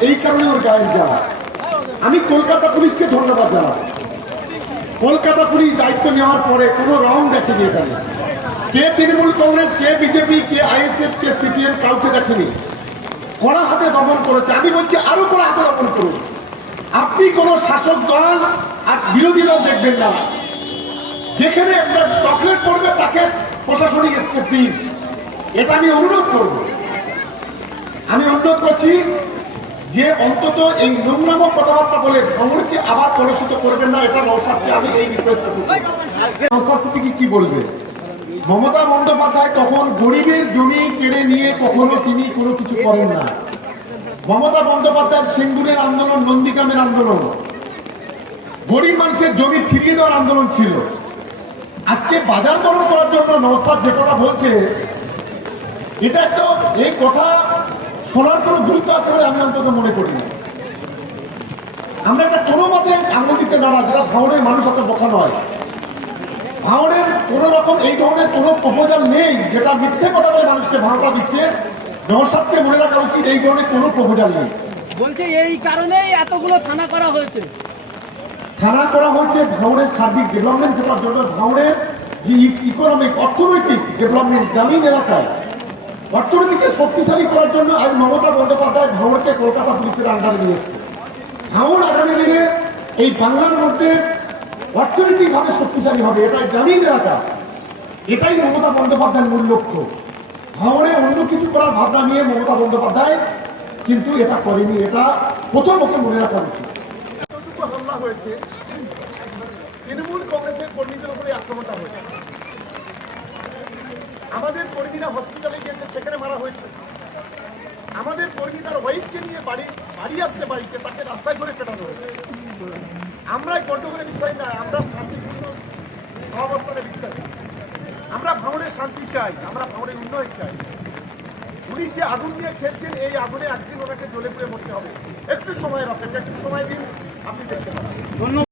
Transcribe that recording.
এই কারণে ওর গায়ের জ্বালা। আমি কলকাতা পুলিশকে ধন্যবাদ জানাব। কলকাতা পুলিশ দায়িত্ব নেওয়ার পরে কোনো রং দেখেনি এখানে। কে তৃণমূল কংগ্রেস, কে বিজেপি, কে আইএসএফ, কে সিপিএম কাউকে দেখেনি। কড়া হাতে দমন করেছে। আমি বলছি, আরও কড়া হাতে দমন করুন। আপনি কোন শাসক দল আর বিরোধী দল দেখবেন না। যেখানে একটা চকলেট পড়বে, তাকে প্রশাসনিক স্টেপ দিন। এটা আমি অনুরোধ করব। আমি অনুরোধ করছি যে অন্তত এই নোংরাম কথাবার্তা বলে ভ্রমণকে আবার কলুষিত করবেন না এটা নৌসাদকে আমি এই রিকোয়েস্ট করব নৌসাদ সিদ্দিকি কি বলবে? মমতা বন্দ্যোপাধ্যায় তখন গরিবের জমি কেড়ে নিয়ে কখনো তিনি কোনো কিছু করেন না। মমতা বন্দ্যোপাধ্যায়ের সিঙ্গুরের আন্দোলন নন্দীগ্রামের আন্দোলন। গরিব মানুষের জমি ফিরিয়ে দেওয়ার আন্দোলন ছিল। আজকে বাজার গরম করার জন্য নৌসাদ যে কথা বলছে এটা একটা এই কথা শোনার কোনো গুরুত্ব আছে বলে আমি অন্তত মনে করি না। আমরা একটা কোনো মতে আঙুল দিতে নারা যারা ভাঙড়ের মানুষ অত বোকা নয়। ভাঙড়ের কোনো রকম এই ধরনের কোনো প্রপোজাল নেই যেটা মিথ্যে কথা বলে মানুষকে ভাড়াটা দিচ্ছে। নৌসাদকে মনে রাখা উচিত এই ধরনের কোনো প্রপোজাল নেই। বলছে এই কারণেই এতগুলো থানা করা হয়েছে। থানা করা হয়েছে ভাঙড়ের সার্বিক ডেভেলপমেন্ট করার জন্য। ভাঙড়ের যে ইকোনমিক অর্থনৈতিক ডেভেলপমেন্ট গ্রামীণ এলাকায় অর্থনীতিকে শক্তিশালী করার জন্য আজ মমতা বন্দ্যোপাধ্যায় ভাঙড়কে কলকাতা পুলিশের আন্ডারে নিয়ে এসছে। ভাঙড় আগামী দিনে এই বাংলার মধ্যে অর্থনৈতিকভাবে শক্তিশালী হবে, এটাই গ্রামীণ এলাকা। এটাই মমতা বন্দ্যোপাধ্যায়ের মূল লক্ষ্য। ভাঙড়ে অন্য কিছু করার ভাবনা নিয়ে মমতা বন্দ্যোপাধ্যায় কিন্তু এটা করেনি, এটা প্রথম ওকে মনে রাখা উচিত। হয়েছে, তৃণমূল কংগ্রেসের কর্মীদের উপরে আক্রমণটা হয়েছে। আমাদের কর্মীরা হসপিটালে গিয়েছে, সেখানে মারা হয়েছে। আমাদের কর্মী তার ওয়াইফকে নিয়ে বাড়ি বাড়ি আসছে বাড়িতে, তাকে রাস্তায় করে পেটানো হয়েছে। আমরা এই বিষয় না আমরা শান্তিপূর্ণ সহাবস্থানে বিশ্বাস। আমরা ভাঙড়ের শান্তি চাই, আমরা ভাঙড়ের উন্নয়ন চাই। উনি যে আগুন নিয়ে খেলছেন, এই আগুনে একদিন ওনাকে জ্বলে পুড়ে মরতে হবে। একটু সময়ের অপেক্ষা, একটু সময় দিন, আপনি দেখতে পাবেন।